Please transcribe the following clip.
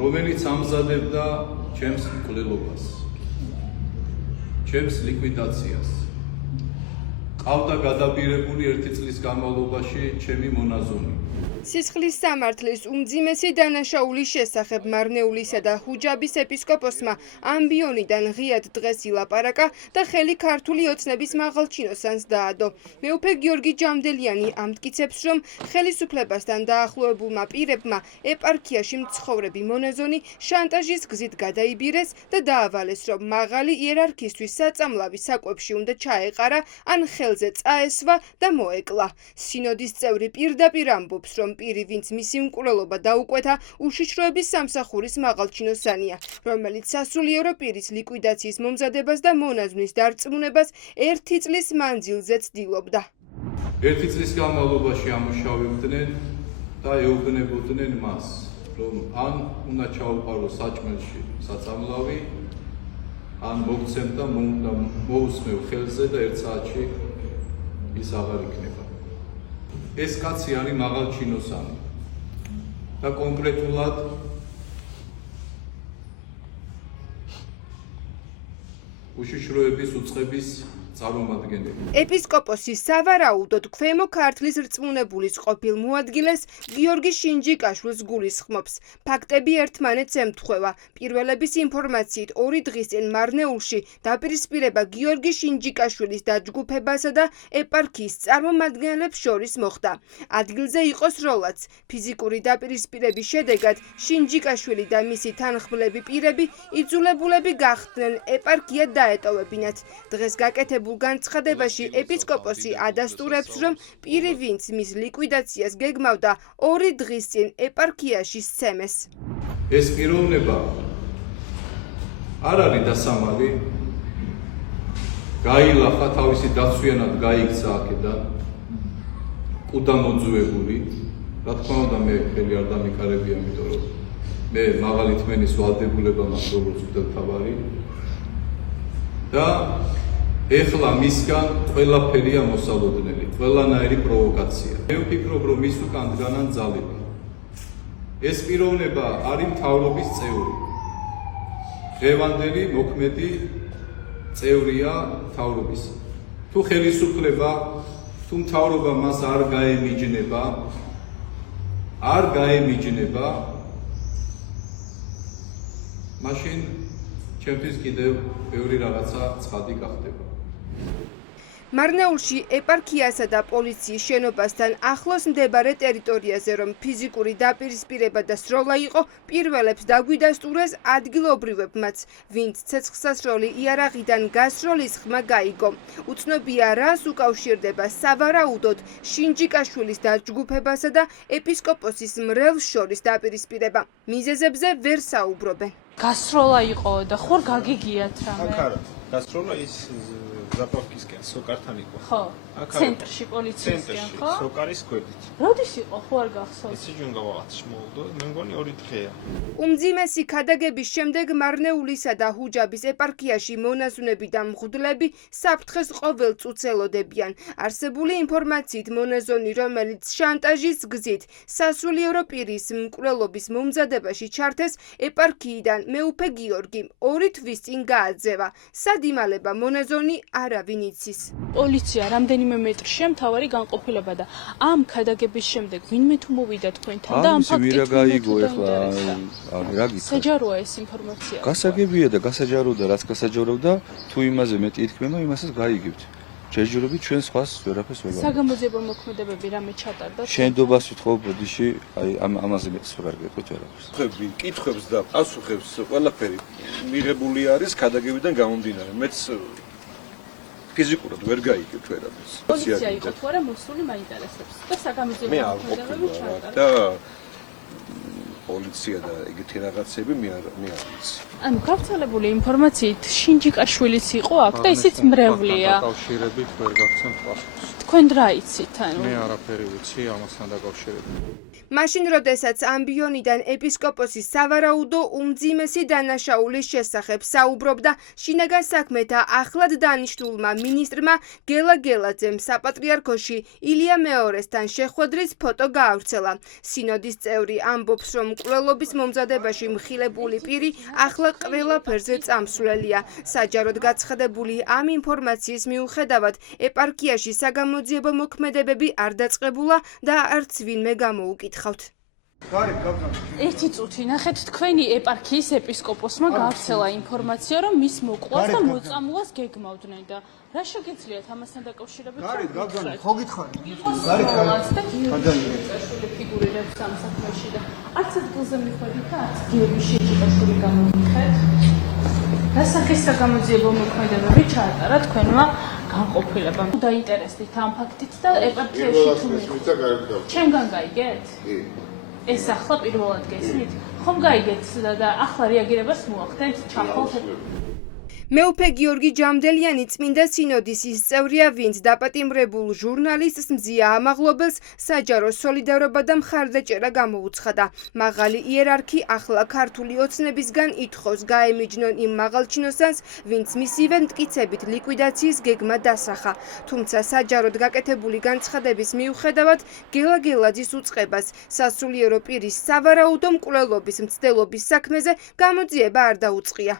რომელიც ამზადებდა ჩემს მკვლელობას, ჩემს ლიკვიდაციას. ყავდა გადაბირებული 1 წლის განმავლობაში ჩემი მონაზონი. სისხლის სამართლის უმძიმესი დანაშაულის შესახებ მარნეულისა და ჰუჯაბის ეპისკოპოსმა ამბიონიდან ღიად დღეს ილაპარაკა და ხელი ქართული ოცნების მაღალჩინოსანს დაადო. მეუფე გიორგი ჯამდელიანი ამტკიცებს, რომ ხელისუფლებასთან დაახლოებულმა პირებმა ეპარქიაში მცხოვრები მონაზონი შანტაჟის გზით გადაიბირეს და დაავალეს, რომ მაღალი იერარქისთვის საწამლავი საკვებში უნდა ჩაეყარა ან ხელზე წაესვა და მოეკლა. სინოდის წევრი პირდაპირ ამბობს, რომ პირი, ვინც მისი მკვლელობა დაუკვეთა, უშიშროების სამსახურის მაღალჩინოსანია, რომელიც სასულიერო პირის ლიკვიდაციის მომზადებას და მონაზვნის დარწმუნებას 1 წლის მანძილზე ცდილობდა. 1 წლის განმავლობაში ამუშავებდნენ და ეუბნებოდნენ მას, რომ ან უნდა ჩაუყაროს საჭმელში საწამლავი, ან მოგცემ და მოусმევ ხელზე და 1 საათში ის აღარ იქნება. ეს კაცი არის მაღალჩინოსანი და კონკრეტულად უშიშროების უწყების წარმომადგენელი. ეპისკოპოსი სავარაუდოდ ქვემო ქართლის რწმუნებულის ყოფილ მოადგილეს გიორგი შინჯიკაშვილს გულისხმობს. ფაქტები ერთმანეთს ემთხვევა. პირველების ინფორმაციით 2 დღის წინ მარნეულში დაპირისპირება გიორგი შინჯიკაშვილის დაჯგუფებასა და ეპარქიის წარმომადგენლებს შორის მოხდა. ადგილზე იყო სროლაც. ფიზიკური დაპირისპირების შედეგად შინჯიკაშვილი და მისი თანხმლები პირები იძულებულები გახდნენ ეპარქია დაეტოვებინათ. დღეს გაკეთებულ განცხადებაში ეპისკოპოსი ადასტურებს, რომ პირი, ვინც მის ლიკვიდაციას გეგმავდა, 2 დღის წინ ეპარქიაში სცემეს. ეს პიროვნება არ არის დასამალი, გაილახა, თავისი დაცვიანად გაიქცა აქედან, კუდა მოძუებული. რა თქმა უნდა, მე ხელი არ დამიკარებია, იმიტომ რომ მე მაღალი თმენის ვალდებულება მაქვს როგორც მღვდელმთავარი და ეხლა მისგან ყველაფერია მოსალოდნელი, ყველანაირი პროვოკაცია. მე ვფიქრობ, რომ ის უკან დგანან ძალები. ეს პიროვნება არის მთავრობის წევრი. დღევანდელი მოქმედი წევრია მთავრობის. თუ ხელისუფლება, თუ მთავრობა მას არ გაემიჯნება, მაშინ ჩემთვის კიდევ ბევრი რაღაცა ცხადი გახდება. მარნეულში ეპარქიასა და პოლიციის შენობასთან ახლოს მდებარე ტერიტორიაზე, რომ ფიზიკური დაპირისპირება და სროლა იყო, პირველებს დაგვიდასტურეს ადგილობრივებმაც, ვინც ცეცხლსასროლი იარაღიდან გასროლის ხმა გაიგო. უცნობია, რას უკავშირდება სავარაუდოდ შინჯიკაშვილის დაჯგუფებასა და ეპისკოპოსის მრევლს შორის დაპირისპირება. მიზეზებზე ვერ საუბრობენ. გასროლა იყო და ხوار გაგიგიათ რამე. აქ არა, გასროლა ის ზაპორკისკენ, სოკართან იყო. ხო, ცენტრში პოლიციისკენ, ხო? სოკარის გვერდით. როდის იყო, ხო არ გახსოვს? ისი ჯუნგავაღაც მოულდო, მე მგონი 2 დღეა. უმძიმესი ქადაგების შემდეგ მარნეულისა და ჰუჯაბის ეპარქიაში მონაზვნები და მღვდლები საფრთხეს ყოველწუთს ელოდებიან. არსებული ინფორმაციით მონაზონი, რომელიც შანტაჟის გზით სასულიერო პირის მკვლელობის მომზადებაში ჩართეს, ეპარქიიდან მეუფე გიორგიმ 2 თვის წინ გააძევა. სად იმალება მონაზონი არავინ იცის. პოლიცია რამდენიმე მეტრშია მთავარი განყოფილება და ამ ქადაგების შემდეგ ვინმე თუ მოვიდა თქვენთან და ამ ფაქტით გაიგო ეხლა რა გიქნა. საჯაროა ეს ინფორმაცია. გასაგებია და გასაჯაროა, რაც გასაჯაროვდა, თუ იმაზე მეტი ითქმება, იმასაც გაიგებთ. შეჯერობით ჩვენ სხვას ვერაფერს ვერ გავიგებთ. საგამოძიებო მოქმედებები რამე ჩატარდა? შენდობას ვითხოვ ბოდიში, აი ამაზე მეტს ვერ გეტყვით ვერაფერს. კითხვებს და პასუხებს ყველაფერი მიღებული არის ქადაგებიდან გამომდინარე. მეც ფიზიკურად ვერ გაიგებ ვერაფერს. პოლიცია იყო თუ არა მოსული მაინტერესებს და საგამოძიებო მოქმედებები ჩატარდა. და პოლიცია და ეგეთი რაღაცები მე არ ვიცი. ანუ გავრცელებული ინფორმაციით შინჯიკაშვილიც იყო აქ და ისიც მრევლია. დაკავშირებით ვერ გაგცემთ პასუხს. თქვენ რა იცით? ანუ მე არაფერი ვიცი ამასთან დაკავშირებით. მაშინ, როდესაც ამბიონიდან ეპისკოპოსი სავარაუდო უმძიმესი დანაშაულის შესახებ საუბრობდა, შინაგან საქმეთა ახლად დანიშნულმა მინისტრმა გელა გელაძემ საპატრიარქოში ილია მეორესთან შეხვედრის ფოტო გაავრცელა. სინოდის წევრი ამბობს, რომ მკვლელობის მომზადებაში მხილებული პირი ახლა ყველაფერზე წამსვლელია. საჯაროდ გაცხადებული ამ ინფორმაციის მიუხედავად, ეპარქიაში საგამოძიებო მოქმედებები არ დაწყებულა და არც ვინმე გამოუკითხავთ. ერთი წუთი ნახეთ, თქვენი ეპარქიის ეპისკოპოსმა გავრცელა ინფორმაცია, რომ მის მოკლას და მოწამვლას გეგმავდნენ და რა შეგეძლიათ ამასთან დაკავშირებით? ხო გითხარი. ფიგურირებს ამ საქმეში და არც ადგილზე მიხვედით და არც გიორგი შეჭიტაშვილი გამოგიხეთ. დასახის საგამოძიებო მოქმედებები ჩაატარა თქვენმა განყოფილებამ. დაინტერესდით ამ ფაქტით და ეპარქიაში თუ ჩემგან გაიგეთ? ეს ახლა პირველად გესმით? ხომ გაიგეთ და ახლა რეაგირებას მოახდენთ ჩახალთ? მეუფე გიორგი ჯამდელიანი წმინდა სინოდის ის წევრია, ვინც დაპატიმრებულ ჟურნალისტს მზია ამაღლობელს საჯარო სოლიდარობა და მხარდაჭერა გამოუცხადა. მაღალი იერარქი ახლა ქართული ოცნებისგან ითხოვს გაემიჯნონ იმ მაღალჩინოსანს, ვინც მისივე მტკიცებით ლიკვიდაციის გეგმა დასახა. თუმცა საჯაროდ გაკეთებული განცხადების მიუხედავად, გელა გელაძის უწყებას სასულიერო პირის სავარაუდო მკვლელობის მცდელობის საქმეზე გამოძიება არ დაუწყია.